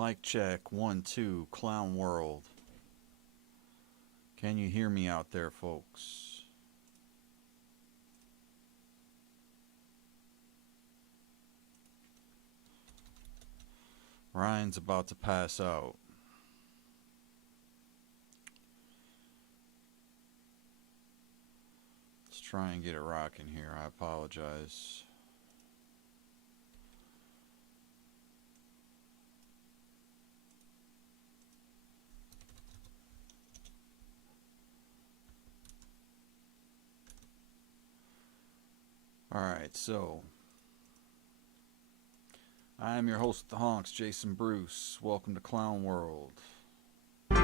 Mic check, 1, 2, Clown World. Can you hear me out there, folks? Ryan's about to pass out. Let's try and get it rocking here. I apologize. Alright, so I am your host of the Honks, Jason Bruce. Welcome to Clown World. Let's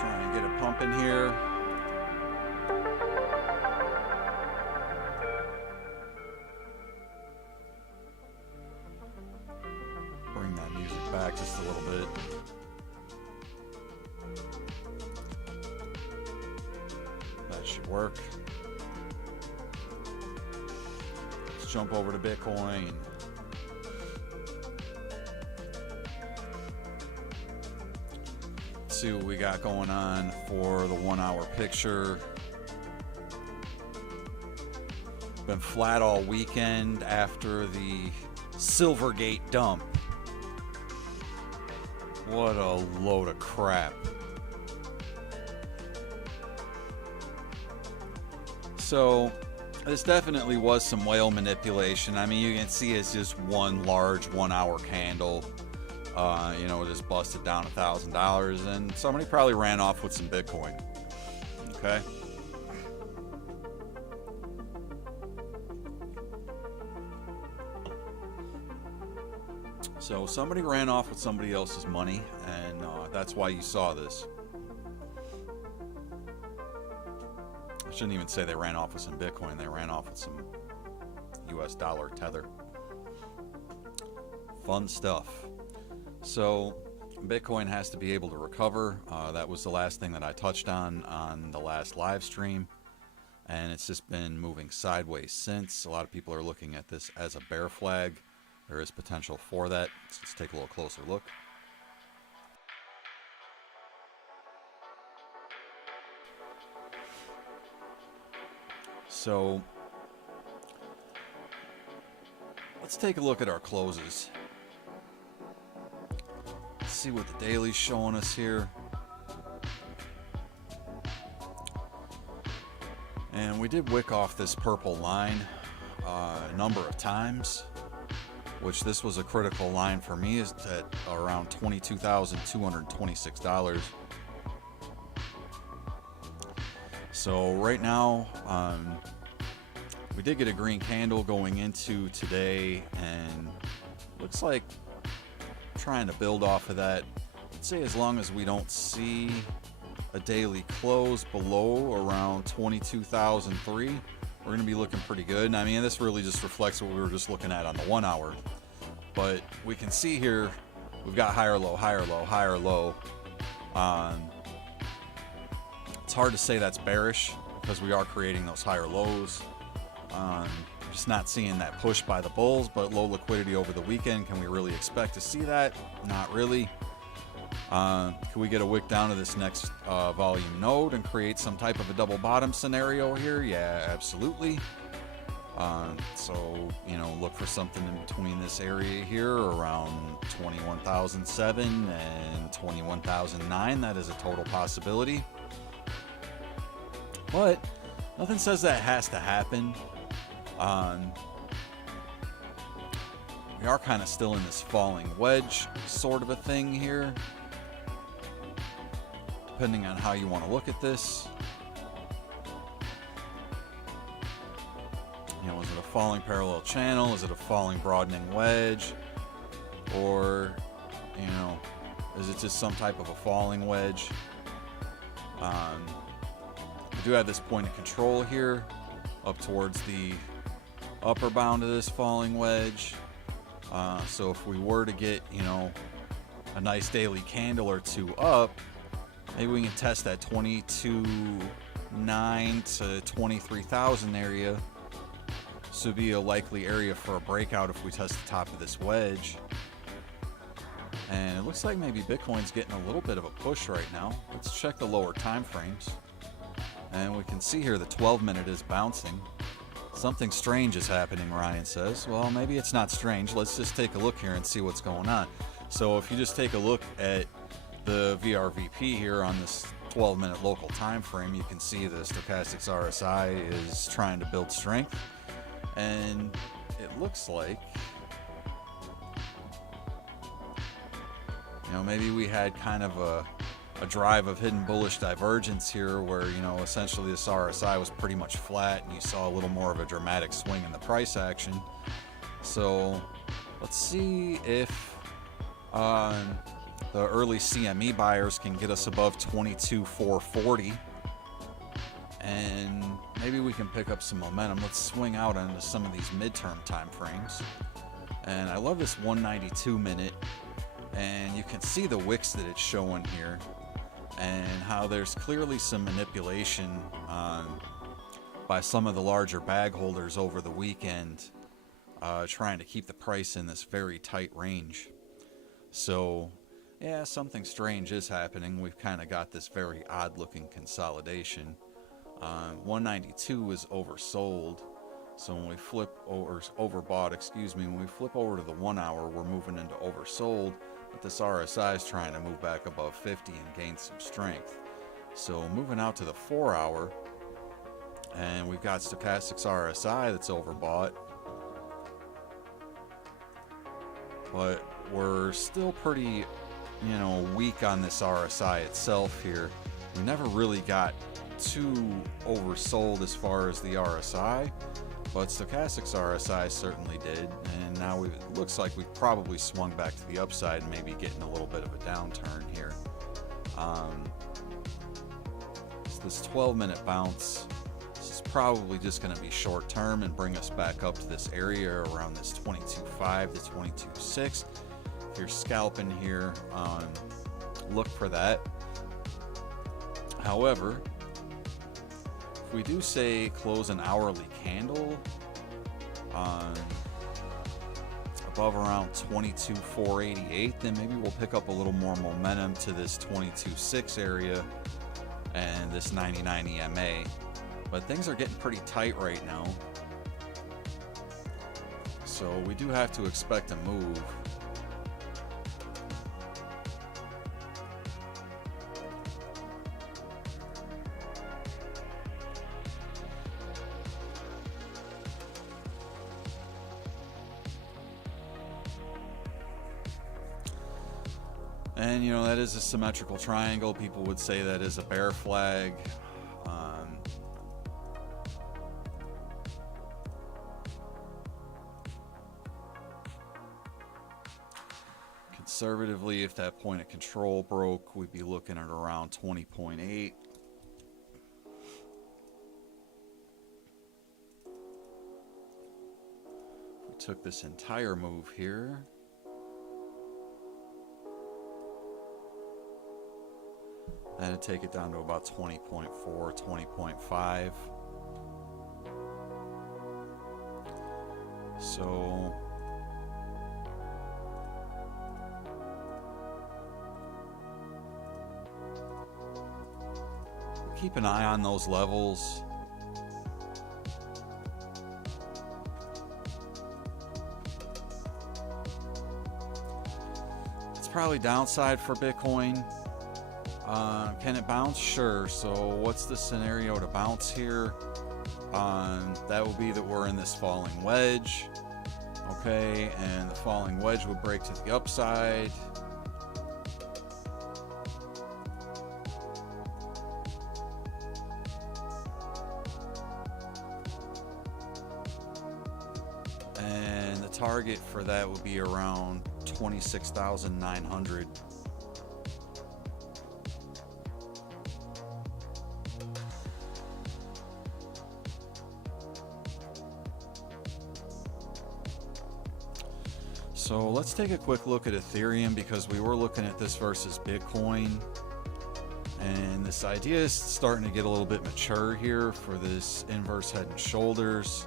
try and get it pumping here. Bring that music back just a little bit. That should work. Let's jump over to Bitcoin. Let's see what we got going on for the 1 hour picture. Been flat all weekend after the Silvergate dump. What a load of crap. So, this definitely was some whale manipulation. I mean, you can see it's just one large 1 hour candle. You know, just busted down $1,000, and somebody probably ran off with some Bitcoin. Okay. So somebody ran off with somebody else's money, and that's why you saw this. I shouldn't even say they ran off with some Bitcoin. They ran off with some US dollar tether. Fun stuff. So Bitcoin has to be able to recover. That was the last thing that I touched on the last live stream, and it's just been moving sideways since. A lot of people are looking at this as a bear flag. There is potential for that. Let's take a little closer look. So let's take a look at our closes. Let's see what the daily's showing us here. And we did wick off this purple line a number of times, which this was a critical line for me, is at around $22,226. So right now, we did get a green candle going into today, and looks like trying to build off of that. I'd say as long as we don't see a daily close below around 22,003, we're going to be looking pretty good. And I mean, this really just reflects what we were just looking at on the 1 hour. But we can see here, we've got higher low, higher low, higher low. It's hard to say that's bearish because we are creating those higher lows. Just not seeing that push by the bulls, but low liquidity over the weekend. Can we really expect to see that? Not really. Can we get a wick down to this next volume node and create some type of a double bottom scenario here? Yeah, absolutely. So, you know, look for something in between this area here around 21,007 and 21,009. That is a total possibility. But nothing says that has to happen. We are kind of still in this falling wedge sort of a thing here, depending on how you want to look at this. You know, is it a falling parallel channel? Is it a falling broadening wedge? Or, you know, is it just some type of a falling wedge? We do have this point of control here up towards the upper bound of this falling wedge. So if we were to get, you know, a nice daily candle or two up, maybe we can test that 22 29 to 23,000 area. This would be a likely area for a breakout if we test the top of this wedge. And it looks like maybe Bitcoin's getting a little bit of a push right now. Let's check the lower time frames. And we can see here the 12-minute is bouncing. Something strange is happening, Ryan says. Well, maybe it's not strange. Let's just take a look here and see what's going on. So if you just take a look at the VRVP here on this 12-minute local time frame, you can see the stochastics RSI is trying to build strength. And it looks like, you know, maybe we had kind of a drive of hidden bullish divergence here where, you know, essentially this RSI was pretty much flat and you saw a little more of a dramatic swing in the price action. So let's see if the early CME buyers can get us above 22,440 and maybe we can pick up some momentum. Let's swing out into some of these midterm time frames. And I love this 192 minute, and you can see the wicks that it's showing here and how there's clearly some manipulation by some of the larger bag holders over the weekend, trying to keep the price in this very tight range. So yeah, something strange is happening. We've kind of got this very odd looking consolidation. 192 is oversold, so when we flip over, overbought, excuse me, when we flip over to the 1 hour, we're moving into oversold, but this RSI is trying to move back above 50 and gain some strength. So moving out to the 4 hour, and we've got stochastics RSI that's overbought, but we're still pretty, you know, weak on this RSI itself here. We never really got too oversold as far as the RSI, but stochastics RSI certainly did, and now it looks like we've probably swung back to the upside and maybe getting a little bit of a downturn here. So this 12-minute bounce, this is probably just going to be short term and bring us back up to this area around this 22.5 to 22.6. If you're scalping here, look for that. However, if we do say close an hourly candle above around 22,488, then maybe we'll pick up a little more momentum to this 22.6 area and this 99 EMA. But things are getting pretty tight right now, so we do have to expect a move. And, you know, that is a symmetrical triangle. People would say that is a bear flag. Conservatively, if that point of control broke, we'd be looking at around 20.8. We took this entire move here. That'd take it down to about 20.4, 20.5. So keep an eye on those levels. It's probably downside for Bitcoin. Can it bounce? Sure. So what's the scenario to bounce here? That will be that we're in this falling wedge. Okay, and the falling wedge would break to the upside. And the target for that would be around 26,900. So let's take a quick look at Ethereum, because we were looking at this versus Bitcoin, And this idea is starting to get a little bit mature here for this inverse head and shoulders.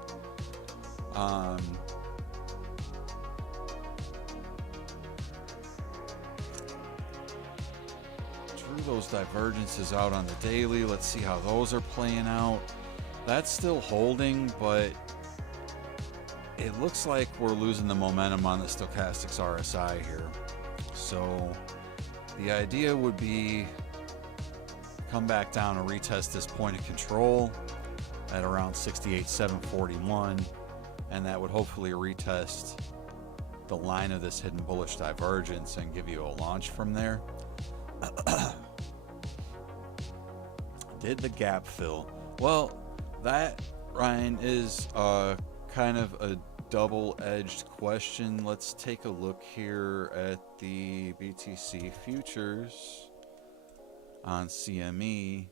Drew those divergences out on the daily. Let's see how those are playing out. That's still holding, but it looks like we're losing the momentum on the stochastics RSI here. So the idea would be come back down and retest this point of control at around 68,741, and that would hopefully retest the line of this hidden bullish divergence and give you a launch from there. Did the gap fill? Well, that, Ryan, is kind of a double-edged question. Let's take a look here at the BTC futures on CME,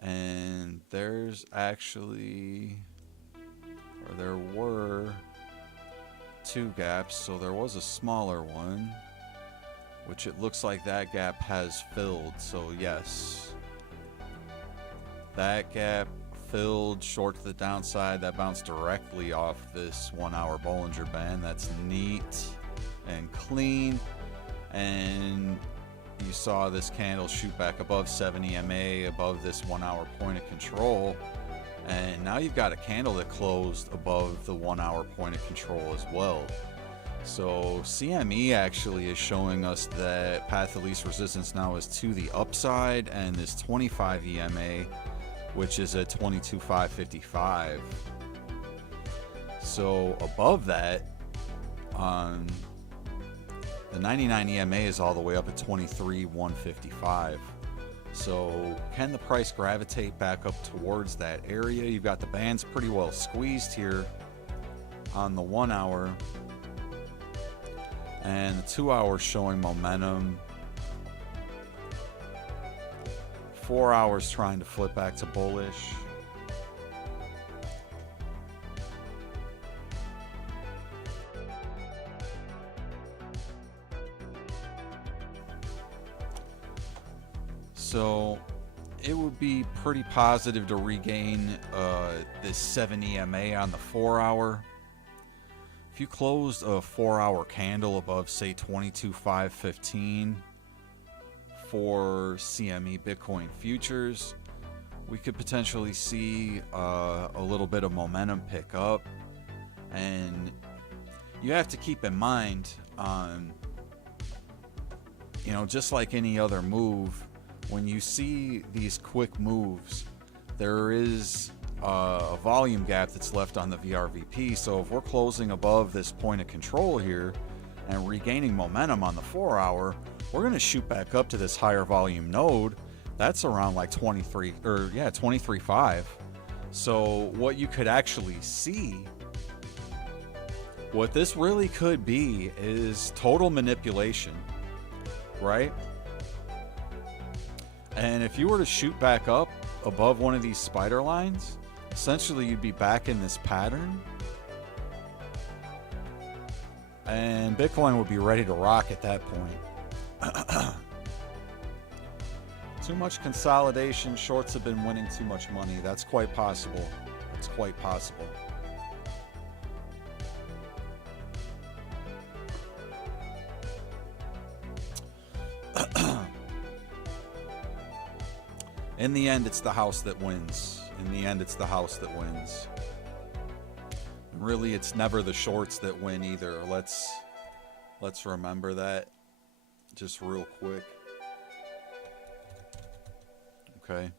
and there's actually, or there were two gaps. So there was a smaller one, which it looks like that gap has filled. So yes, that gap filled short to the downside. That bounced directly off this 1 hour Bollinger Band. That's neat and clean. And you saw this candle shoot back above 7 EMA, above this 1 hour point of control. And now you've got a candle that closed above the 1 hour point of control as well. So CME actually is showing us that path of least resistance now is to the upside, and this 25 EMA, which is at 22,555. So above that, the 99 EMA is all the way up at 23,155. So can the price gravitate back up towards that area? You've got the bands pretty well squeezed here on the 1 hour, and the 2 hour showing momentum. 4 hours trying to flip back to bullish. So it would be pretty positive to regain this 7 EMA on the 4 hour. If you closed a 4 hour candle above, say, 22,515 for CME Bitcoin futures, we could potentially see a little bit of momentum pick up. And you have to keep in mind, just like any other move, when you see these quick moves, there is a volume gap that's left on the VRVP. So if we're closing above this point of control here and regaining momentum on the 4 hour, we're going to shoot back up to this higher volume node. That's around like 23.5. So what you could actually see, what this really could be, is total manipulation, right? And if you were to shoot back up above one of these spider lines, essentially you'd be back in this pattern, and Bitcoin would be ready to rock at that point. Too much consolidation. Shorts have been winning too much money. That's quite possible. It's quite possible. In the end, it's the house that wins. In the end, it's the house that wins. And really, it's never the shorts that win either. Let's remember that just real quick. Okay.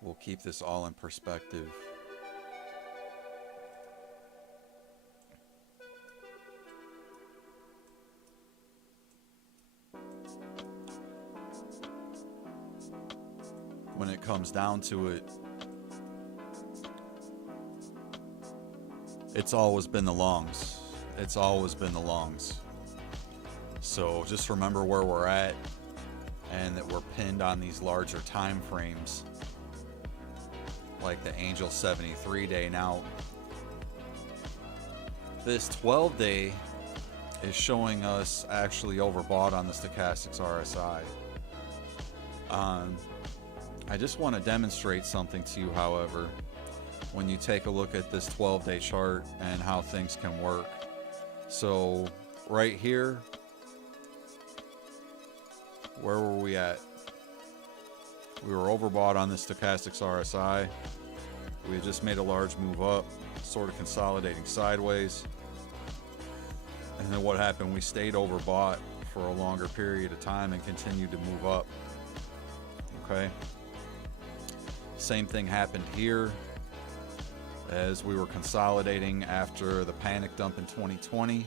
We'll keep this all in perspective. When it comes down to it, it's always been the longs. It's always been the longs. So just remember where we're at, and that we're pinned on these larger time frames, like the Angel 73 day. Now, this 12 day is showing us actually overbought on the stochastics RSI. I just want to demonstrate something to you, however, when you take a look at this 12-day chart and how things can work. So right here, where were we at? We were overbought on the stochastics RSI. We had just made a large move up, sort of consolidating sideways. And then what happened? We stayed overbought for a longer period of time and continued to move up. Okay. Same thing happened here as we were consolidating after the panic dump in 2020.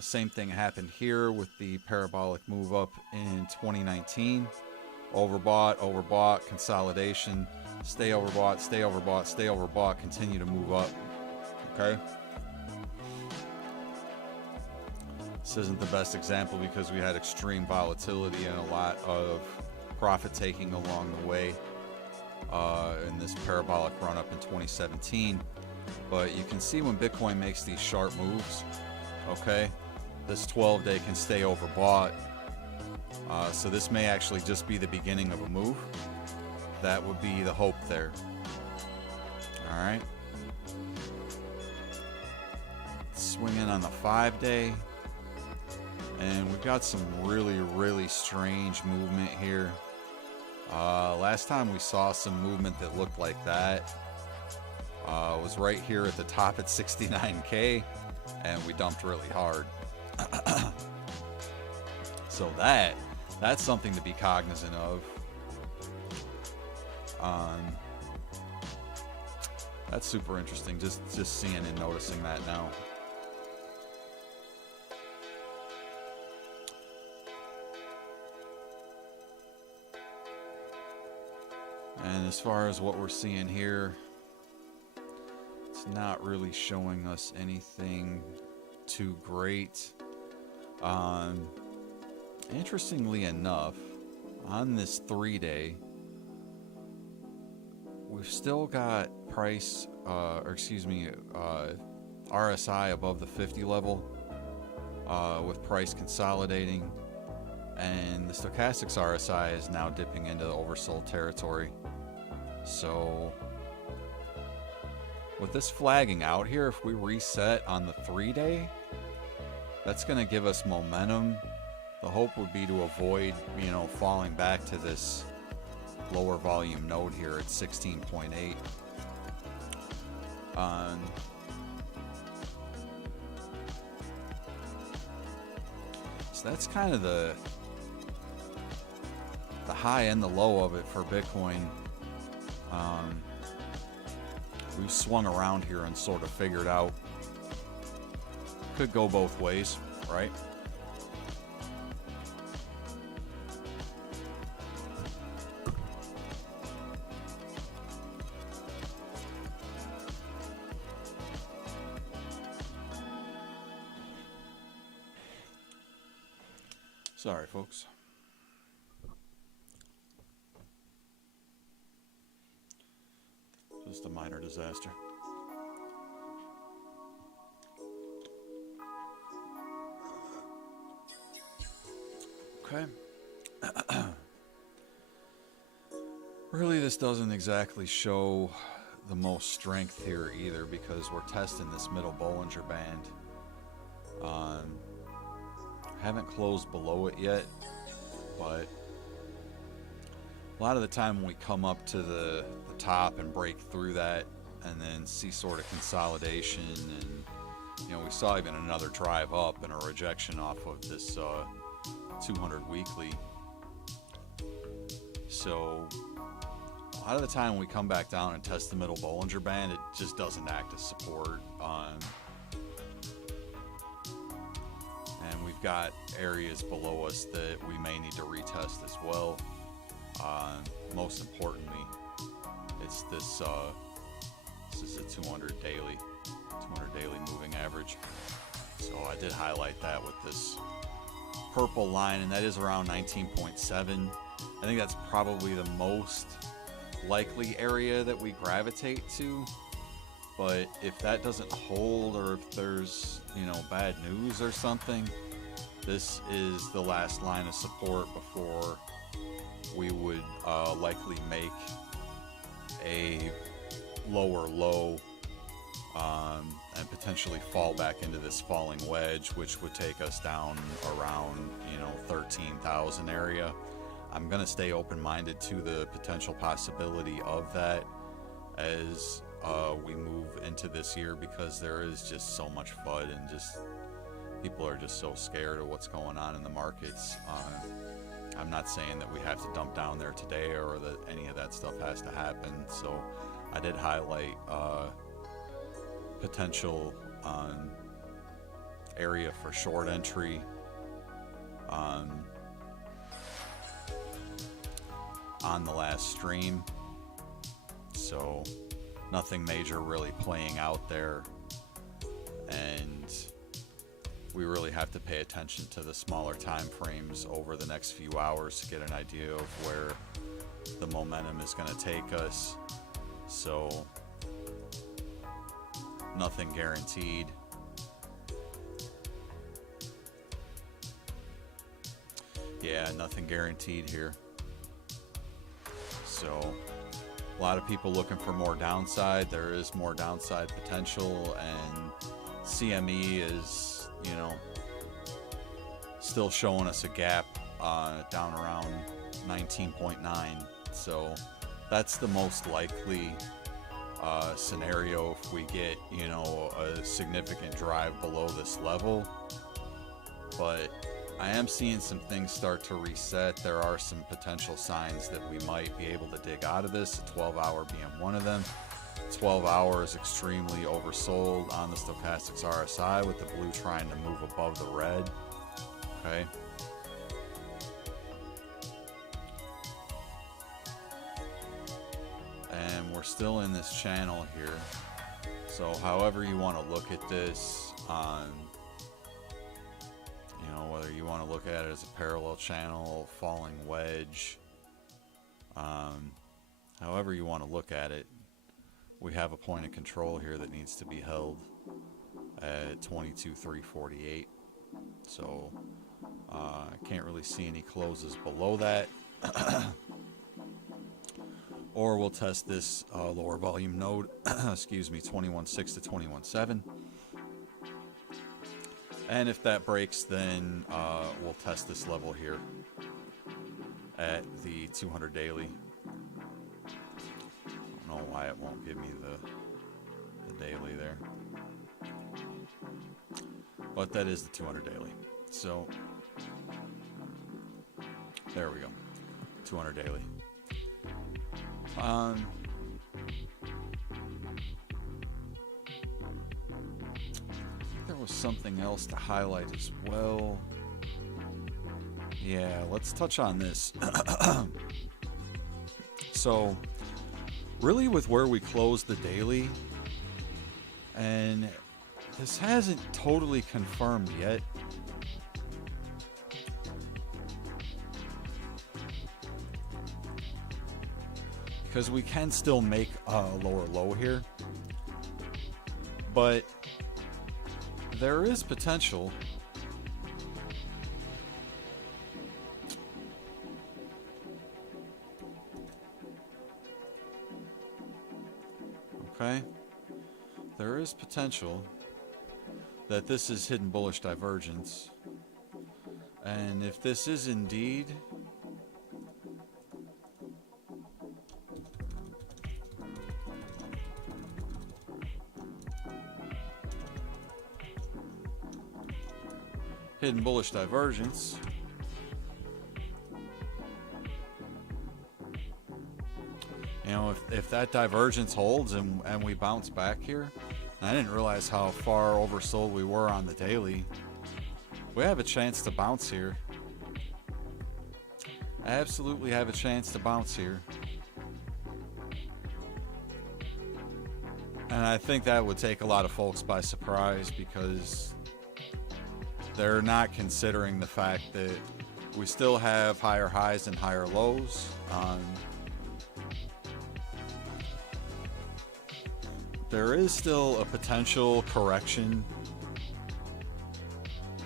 Same thing happened here with the parabolic move up in 2019. Overbought, consolidation, stay overbought, continue to move up. Okay. This isn't the best example because we had extreme volatility and a lot of profit taking along the way in this parabolic run up in 2017. But you can see when Bitcoin makes these sharp moves, okay, this 12-day can stay overbought. So this may actually just be the beginning of a move. That would be the hope there. All right. Swing in on the 5-day. And we've got some really strange movement here. Last time we saw some movement that looked like that was right here at the top at 69K, and we dumped really hard. So that's something to be cognizant of. That's super interesting, just seeing and noticing that now. And as far as what we're seeing here, it's not really showing us anything too great. Interestingly enough, on this 3-day, we've still got price, RSI above the 50 level, with price consolidating, and the stochastics RSI is now dipping into the oversold territory. So with this flagging out here, if we reset on the 3-day, that's going to give us momentum. The hope would be to avoid, falling back to this lower volume node here at 16.8. So that's kind of the high and the low of it for Bitcoin. We've swung around here and sort of figured out. Could go both ways, right? Sorry, folks. Just a minor disaster. Okay. Really, this doesn't exactly show the most strength here either, because we're testing this middle Bollinger Band. Haven't closed below it yet, but a lot of the time when we come up to the top and break through that and then see sort of consolidation, and we saw even another drive up and a rejection off of this 200 weekly. So a lot of the time when we come back down and test the middle Bollinger Band, it just doesn't act as support. And we've got areas below us that we may need to retest as well. Most importantly, it's this is a 200 daily moving average. So I did highlight that with this purple line, and that is around 19.7. I think that's probably the most likely area that we gravitate to But if that doesn't hold, or if there's, bad news or something, this is the last line of support before we would likely make a lower low, and potentially fall back into this falling wedge, which would take us down around 13,000 area. I'm gonna stay open-minded to the potential possibility of that as we move into this year, because there is just so much FUD, and just people are just so scared of what's going on in the markets. I'm not saying that we have to dump down there today, or that any of that stuff has to happen. So I did highlight potential area for short entry on the last stream. So nothing major really playing out there, and we really have to pay attention to the smaller time frames over the next few hours to get an idea of where the momentum is going to take us. So nothing guaranteed. Yeah, nothing guaranteed here. So a lot of people looking for more downside. There is more downside potential, and CME is, still showing us a gap down around 19.9. So that's the most likely scenario if we get, a significant drive below this level. But I am seeing some things start to reset. There are some potential signs that we might be able to dig out of this, a 12-hour being one of them. 12 hours extremely oversold on the stochastics RSI, with the blue trying to move above the red. Okay. And we're still in this channel here. So however you want to look at this, whether you want to look at it as a parallel channel, falling wedge, however you want to look at it, we have a point of control here that needs to be held at 22,348. So I can't really see any closes below that. Or we'll test this lower volume node, excuse me, 21.6 to 21.7. And if that breaks, then we'll test this level here at the 200 daily. I don't know why it won't give me the daily there. But that is the 200 daily. So there we go. 200 daily. There was something else to highlight as well. Yeah, let's touch on this. So really, with where we closed the daily, and this hasn't totally confirmed yet, because we can still make a lower low here, but there is potential there is potential that this is hidden bullish divergence, and if this is indeed hidden bullish divergence, if that divergence holds and we bounce back here, and I didn't realize how far oversold we were on the daily, we have a chance to bounce here. Absolutely have a chance to bounce here. And I think that would take a lot of folks by surprise, because they're not considering the fact that we still have higher highs and higher lows. there is still a potential correction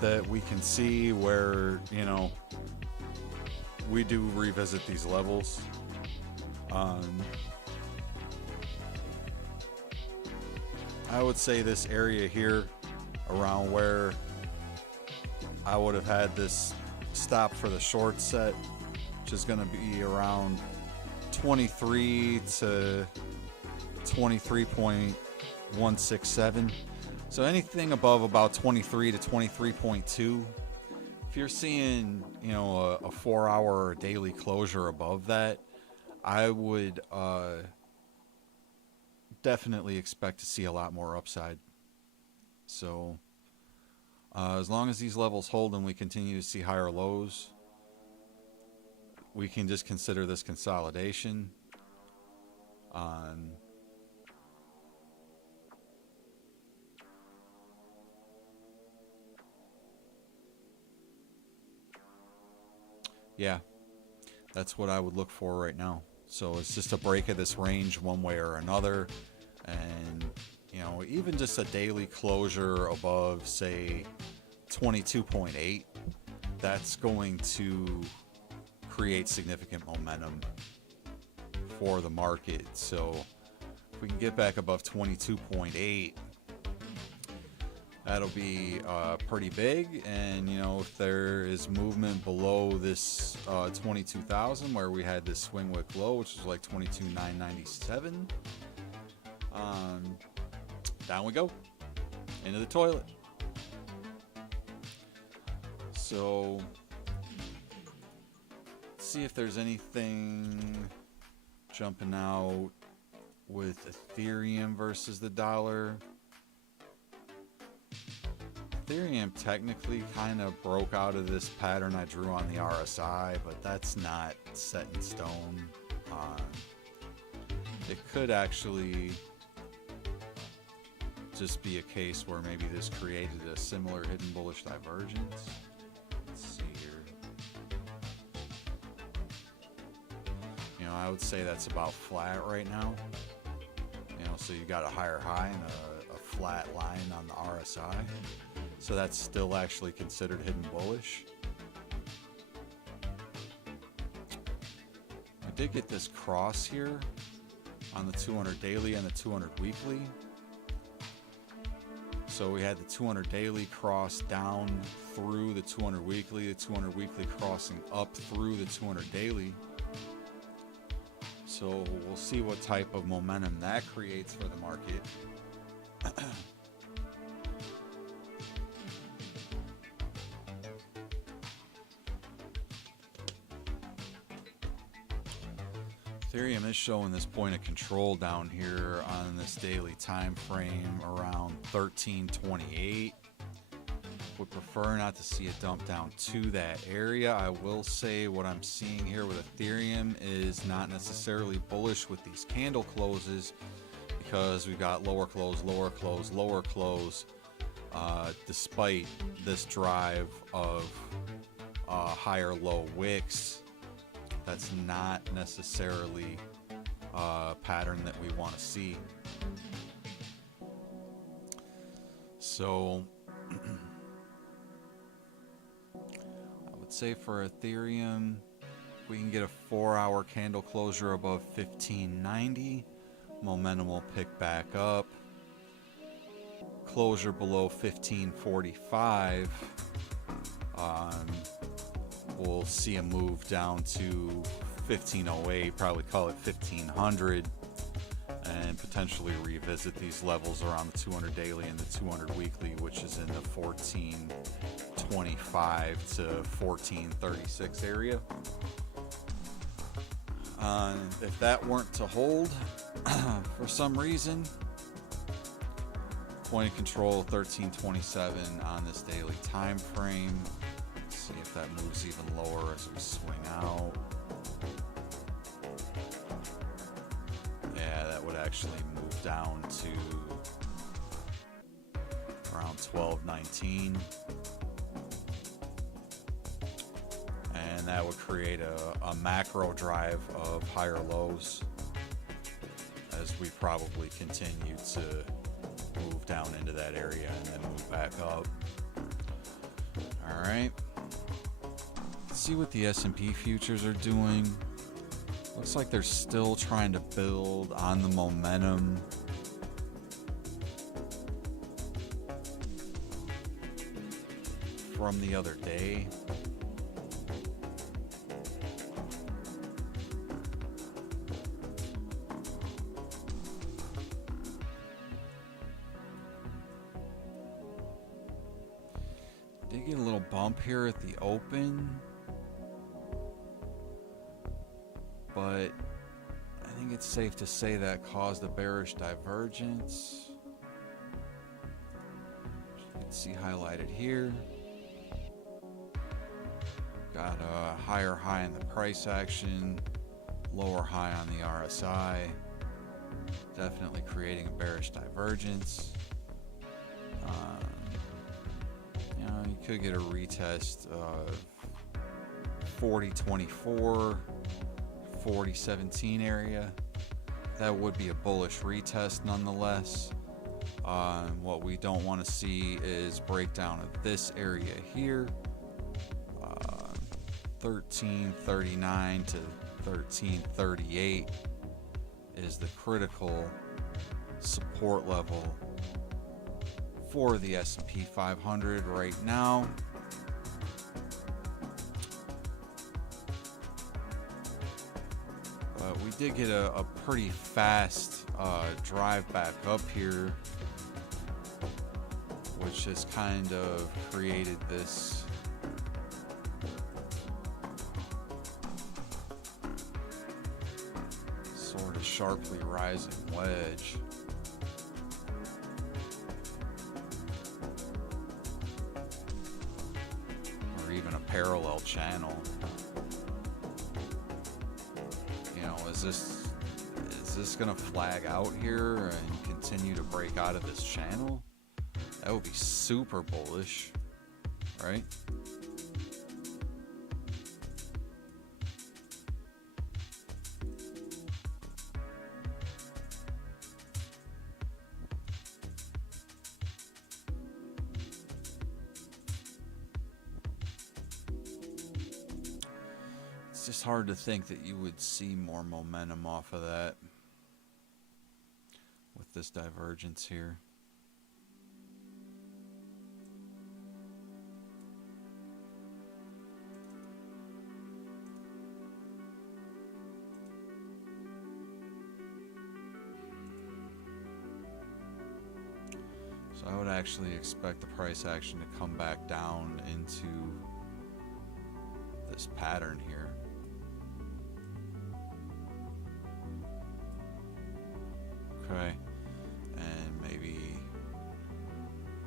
that we can see where, you know, we do revisit these levels. I would say this area here around where I would have had this stop for the short set, which is going to be around 23 to 23.167. So anything above about 23 to 23.2. If you're seeing, you know, a 4-hour daily closure above that, I would definitely expect to see a lot more upside. So as long as these levels hold and we continue to see higher lows, we can just consider this consolidation. Yeah, that's what I would look for right now. So it's just a break of this range one way or another. And, you know, even just a daily closure above, say, 22.8, that's going to create significant momentum for the market. So if we can get back above 22.8, that'll be pretty big. And, you know, if there is movement below this 22,000 where we had this swing wick low, which is like 22,997, down we go into the toilet. So let's see if there's anything jumping out with Ethereum versus the dollar. Ethereum technically kind of broke out of this pattern I drew on the RSI, but that's not set in stone. It could actually just be a case where maybe this created a similar hidden bullish divergence. Let's see here. You know, I would say that's about flat right now. You know, so you got a higher high and a flat line on the RSI. So that's still actually considered hidden bullish. I did get this cross here on the 200 daily and the 200 weekly. So we had the 200 daily cross down through the 200 weekly, the 200 weekly crossing up through the 200 daily. So we'll see what type of momentum that creates for the market. Ethereum is showing this point of control down here on this daily time frame around 1328. Would prefer not to see it dump down to that area. I will say what I'm seeing here with Ethereum is not necessarily bullish with these candle closes, because we've got lower close, lower close, lower close, despite this drive of higher low wicks. That's not necessarily a pattern that we want to see. So I would say for Ethereum, if we can get a 4-hour candle closure above 1590, momentum will pick back up. Closure below 1545, we'll see a move down to 1508, probably call it 1500, and potentially revisit these levels around the 200 daily and the 200 weekly, which is in the 1425 to 1436 area. If that weren't to hold for some reason, point of control 1327 on this daily time frame. See if that moves even lower as we swing out. Yeah, that would actually move down to around 1219. And that would create a macro drive of higher lows because we probably continue to move down into that area and then move back up. All right. Let's see what the S&P futures are doing. Looks like they're still trying to build on the momentum from the other day. Did get a little bump here at the open, but I think it's safe to say that caused a bearish divergence. You can see highlighted here. Got a higher high in the price action, lower high on the RSI. Definitely creating a bearish divergence. You could get a retest of 40.24, 40.17 area. That would be a bullish retest nonetheless. What we don't want to see is breakdown of this area here. 1339 to 1338 is the critical support level for the S&P 500 right now. But we did get a pretty fast drive back up here, which has kind of created this sort of sharply rising wedge. Or even a parallel channel. You know, is this gonna flag out here and continue to break out of this channel? That would be super bullish, right? It's just hard to think that you would see more momentum off of that with this divergence here. So I would actually expect the price action to come back down into this pattern here. Okay, and maybe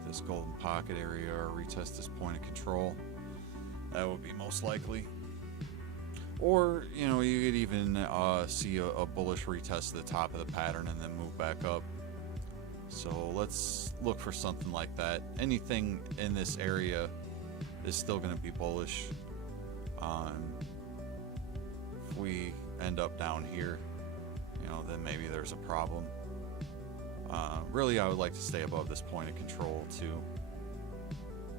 this golden pocket area or retest this point of control. That would be most likely. Or, you know, you could even see a bullish retest at the top of the pattern and then move back up. So let's look for something like that. Anything in this area is still going to be bullish. If we end up down here, you know, then maybe there's a problem. Really, I would like to stay above this point of control too,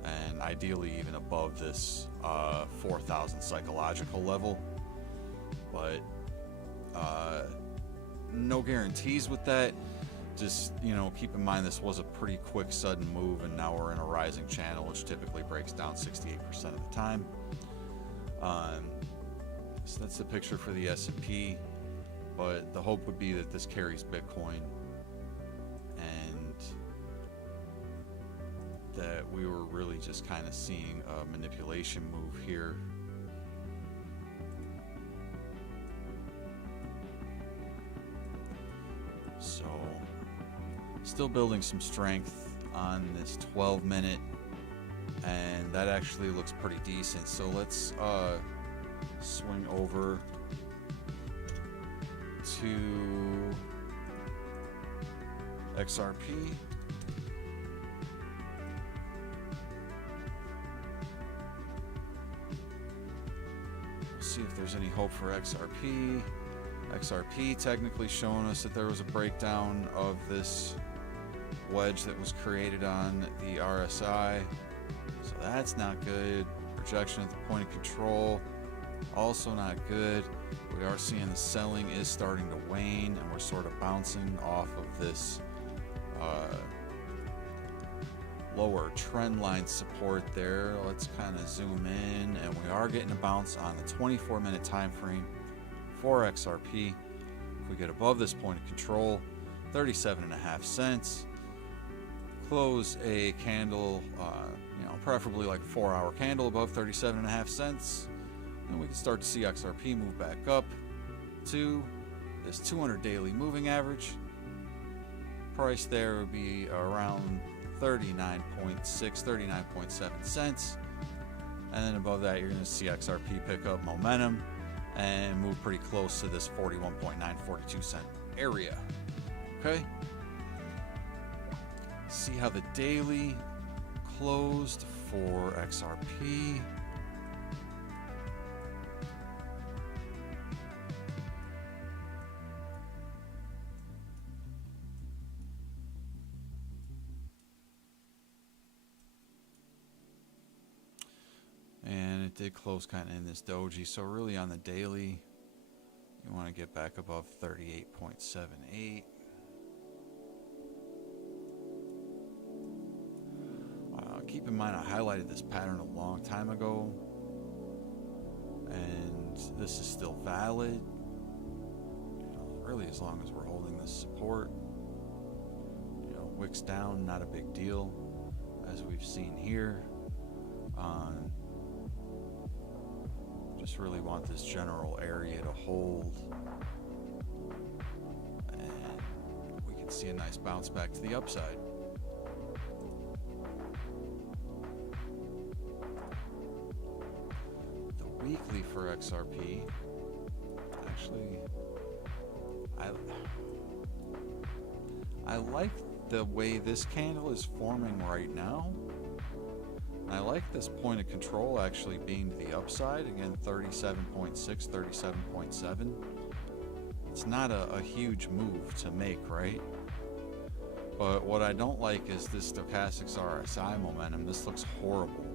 and ideally even above this 4,000 psychological level. But no guarantees with that. Just, you know, keep in mind this was a pretty quick sudden move, and now we're in a rising channel, which typically breaks down 68% of the time. So that's the picture for the S&P, but the hope would be that this carries Bitcoin and that we were really just kind of seeing a manipulation move here. So still building some strength on this 12-minute, and that actually looks pretty decent. So let's swing over to XRP. See if there's any hope for XRP. XRP technically showing us that there was a breakdown of this wedge that was created on the RSI, so that's not good. Projection at the point of control, also not good. We are seeing the selling is starting to wane, and we're sort of bouncing off of this lower trend line support there. Let's kind of zoom in, and we are getting a bounce on the 24-minute time frame for XRP. If we get above this point of control, 37.5 cents, close a candle, preferably like a 4-hour candle above 37.5 cents, and we can start to see XRP move back up to this 200 daily moving average. Price there would be around 39.6, 39.7 cents. And then above that, you're going to see XRP pick up momentum and move pretty close to this 41.942 cent area. Okay. See how the daily closed for XRP. And it did close kind of in this doji, so really on the daily, you want to get back above 38.78. Keep in mind, I highlighted this pattern a long time ago, and this is still valid. Really, as long as we're holding this support. Wicks down, not a big deal, as we've seen here. Just really want this general area to hold, and we can see a nice bounce back to the upside. The weekly for XRP, actually, I like the way this candle is forming right now. I like this point of control actually being to the upside. Again, 37.6, 37.7. It's not a huge move to make, right? But what I don't like is this stochastics RSI momentum. This looks horrible.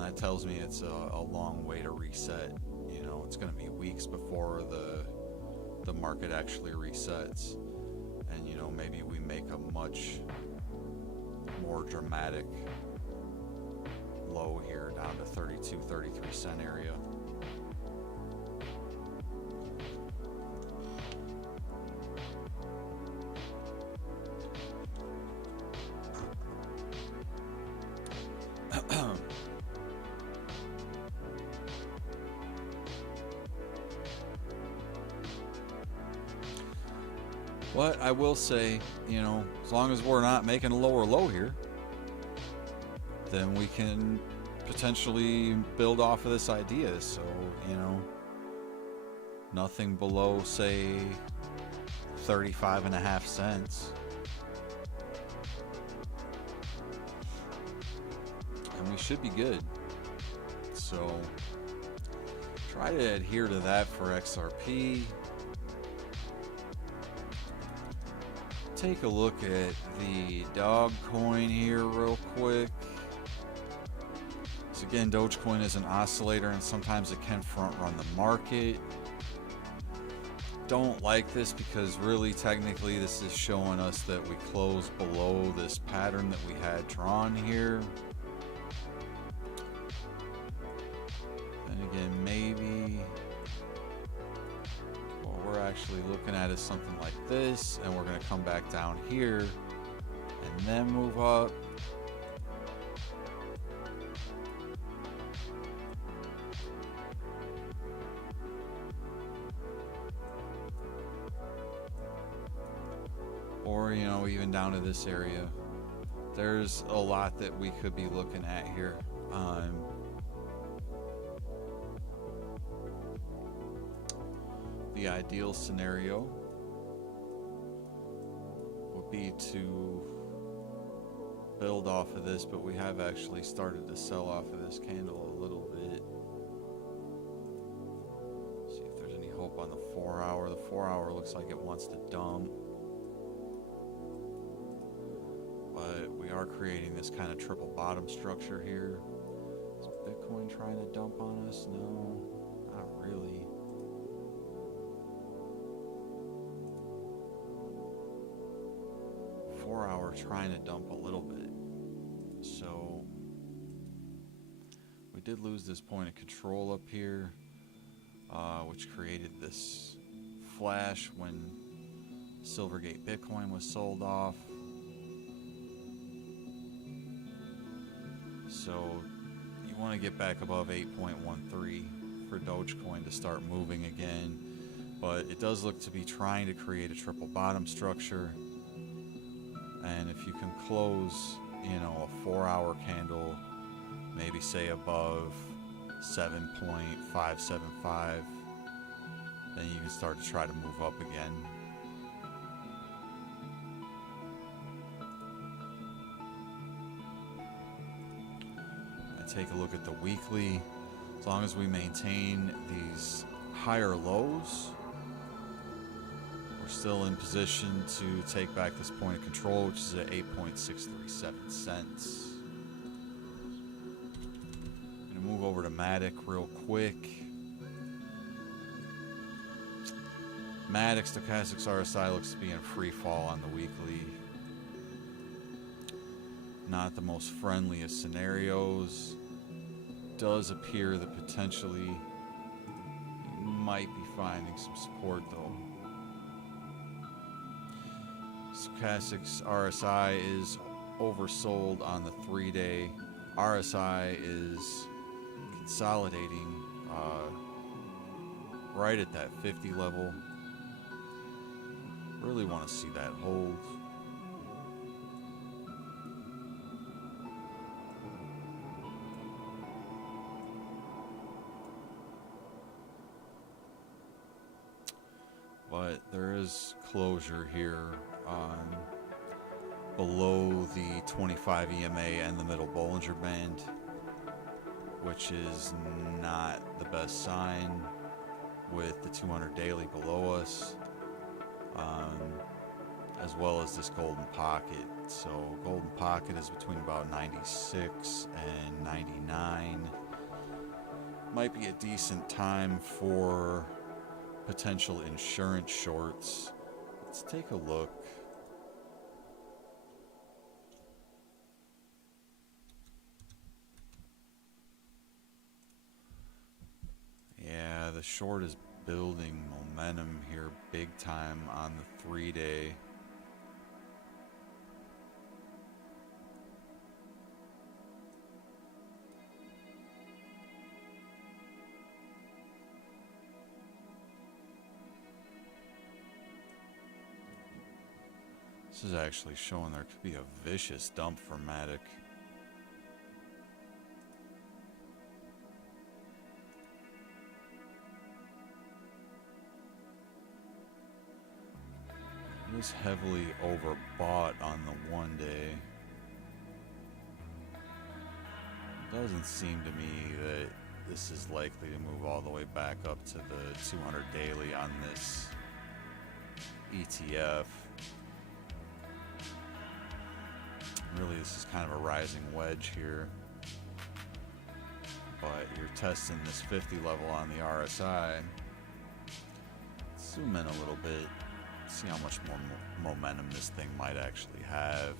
That tells me it's a long way to reset. It's going to be weeks before the market actually resets, and maybe we make a much more dramatic low here down to 32-33 cent area. But I will say, as long as we're not making a lower low here, then we can potentially build off of this idea. So, nothing below, say, 35.5 cents. And we should be good. So, try to adhere to that for XRP. Take a look at the dog coin here real quick. So again, Dogecoin is an oscillator, and sometimes it can front run the market. Don't like this because really technically this is showing us that we closed below this pattern that we had drawn here. And again, maybe we're actually looking at is something like this, and we're going to come back down here and then move up. Or even down to this area. There's a lot that we could be looking at here. The ideal scenario would be to build off of this, but we have actually started to sell off of this candle a little bit. See if there's any hope on the 4 hour. The 4 hour looks like it wants to dump. But we are creating this kind of triple bottom structure here. Is Bitcoin trying to dump on us? No, not really. Hour trying to dump a little bit. So we did lose this point of control up here, which created this flash when Silvergate Bitcoin was sold off. So you want to get back above 8.13 for Dogecoin to start moving again, but it does look to be trying to create a triple bottom structure. And if you can close, you know, a 4 hour candle, maybe say above 7.575, then you can start to try to move up again. And take a look at the weekly. As long as we maintain these higher lows, we're still in position to take back this point of control, which is at 8.637 cents. I'm going to move over to Matic real quick. Matic Stochastics RSI looks to be in free fall on the weekly. Not the most friendliest scenarios. Does appear that potentially you might be finding some support though. Stochastics RSI is oversold on the 3-day. RSI is consolidating right at that 50 level. Really want to see that hold. But there is closure here on below the 25 EMA and the middle Bollinger Band, which is not the best sign, with the 200 daily below us, as well as this golden pocket. So golden pocket is between about 96 and 99. Might be a decent time for potential insurance shorts. Let's take a look. Yeah, the short is building momentum here big time on the 3-day. This is actually showing there could be a vicious dump for Matic. It was heavily overbought on the 1-day. Doesn't seem to me that this is likely to move all the way back up to the 200 daily on this ETF. Really, this is kind of a rising wedge here. But you're testing this 50 level on the RSI. Zoom in a little bit. See how much more momentum this thing might actually have.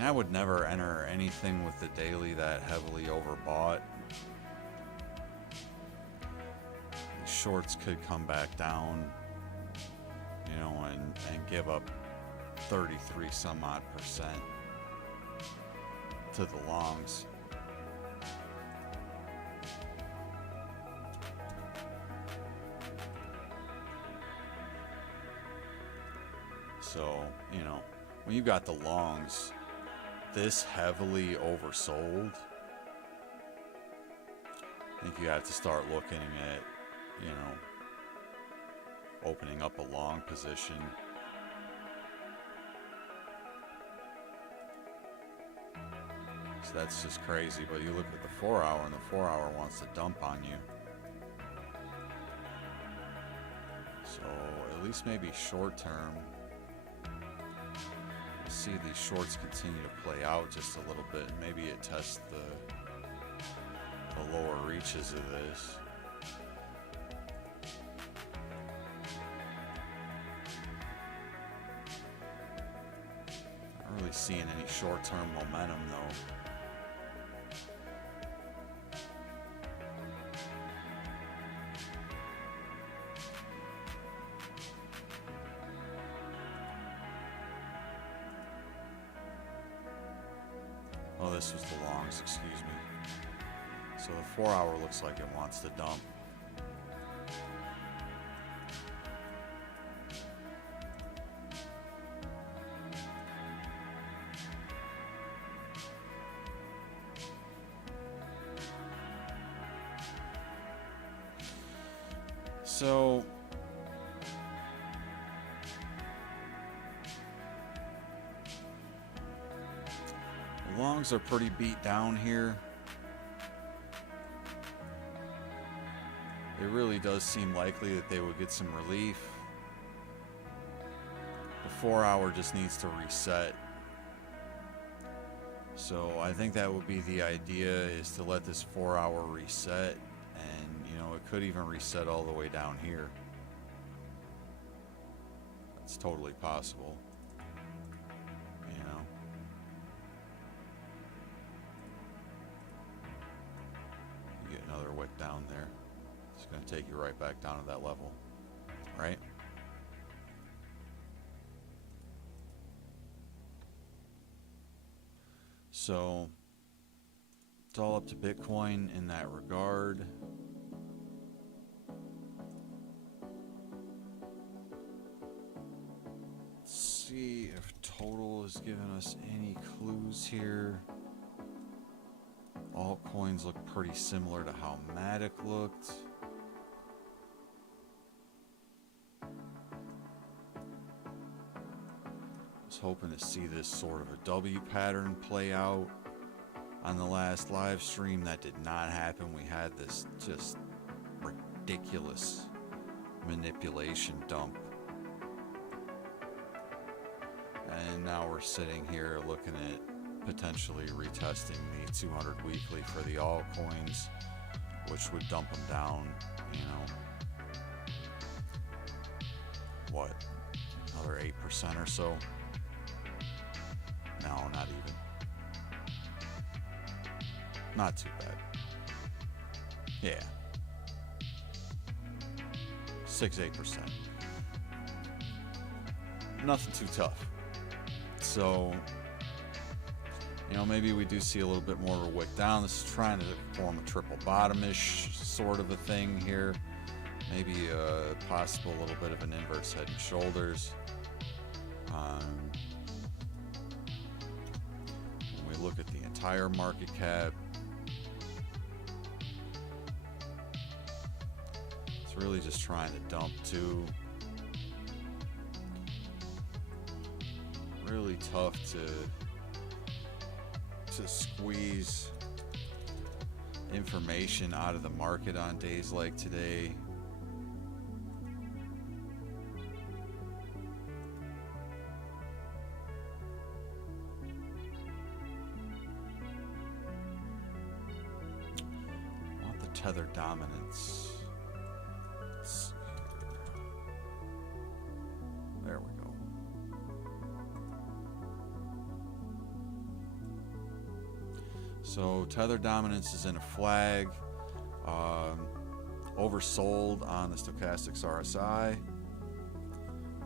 I would never enter anything with the daily that heavily overbought. The shorts could come back down, you know, and give up 33 some odd percent to the longs. So, you know, when you got the longs this heavily oversold, I think you have to start looking at, you know, opening up a long position. So that's just crazy. But you look at the 4 hour, and the 4 hour wants to dump on you. So at least maybe short term, we'll see these shorts continue to play out just a little bit. Maybe it tests the lower reaches of this. Not really seeing any short-term momentum though. Oh, this was the longs, excuse me. So the 4 hour looks like it wants to dump. So the longs are pretty beat down here. It really does seem likely that they would get some relief. The 4 hour just needs to reset. So I think that would be the idea, is to let this 4 hour reset, and you know, it could even reset all the way down here. That's totally possible. You know. You get another wick down there. It's going to take you right back down to that level, right? So it's all up to Bitcoin in that regard. Let's see if total is giving us any clues here. Altcoins look pretty similar to how Matic looked. Hoping to see this sort of a W pattern play out on the last live stream. That did not happen. We had this just ridiculous manipulation dump, and now we're sitting here looking at potentially retesting the 200 weekly for the altcoins, which would dump them down, you know, what, another 8% or so. No, not even. Not too bad. Yeah. 6-8%. Nothing too tough. So, you know, maybe we do see a little bit more of a wick down. This is trying to form a triple bottom-ish sort of a thing here. Maybe possible a little bit of an inverse head and shoulders. Look at the entire market cap. It's really just trying to dump too. Really tough to squeeze information out of the market on days like today. Tether dominance. There we go. So tether dominance is in a flag, oversold on the stochastics RSI,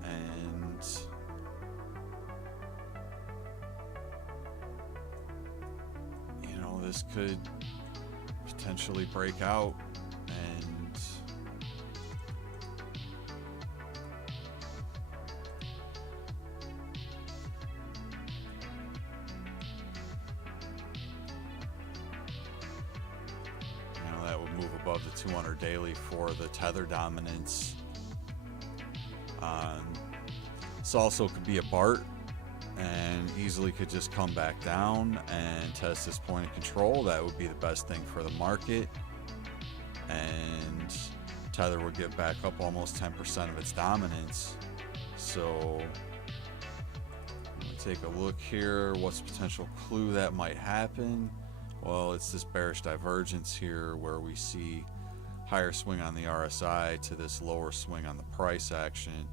and this could potentially break out, and that would move above the 200 daily for the tether dominance. This also could be a BART, and easily could just come back down and test this point of control. That would be the best thing for the market, and tether would get back up almost 10% of its dominance. So take a look here. What's the potential clue that might happen? Well, it's this bearish divergence here where we see higher swing on the RSI to this lower swing on the price action,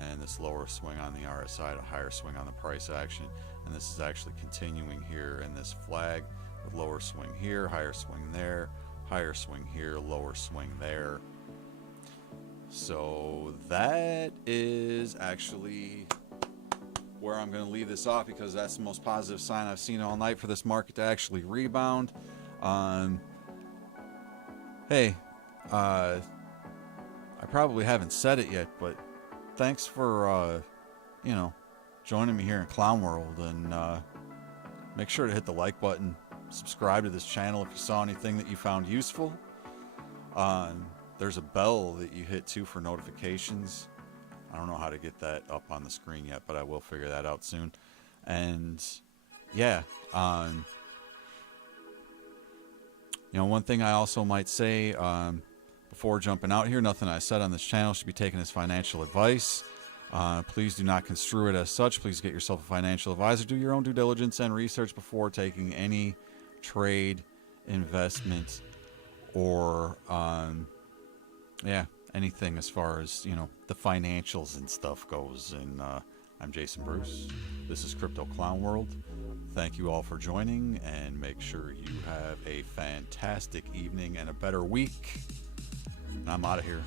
and this lower swing on the RSI to higher swing on the price action. And this is actually continuing here in this flag with lower swing here, higher swing there, higher swing here, lower swing there. So that is actually where I'm going to leave this off, because that's the most positive sign I've seen all night for this market to actually rebound. Hey, I probably haven't said it yet, but thanks for joining me here in Clown World, and make sure to hit the like button, subscribe to this channel if you saw anything that you found useful. There's a bell that you hit too for notifications. I don't know how to get that up on the screen yet, but I will figure that out soon. And yeah, one thing I also might say before jumping out here, nothing I said on this channel should be taken as financial advice. Please do not construe it as such. Please get yourself a financial advisor. Do your own due diligence and research before taking any trade, investment, or anything as far as the financials and stuff goes. And I'm Jason Bruce. This is Crypto Clown World. Thank you all for joining, and make sure you have a fantastic evening and a better week. And I'm out of here.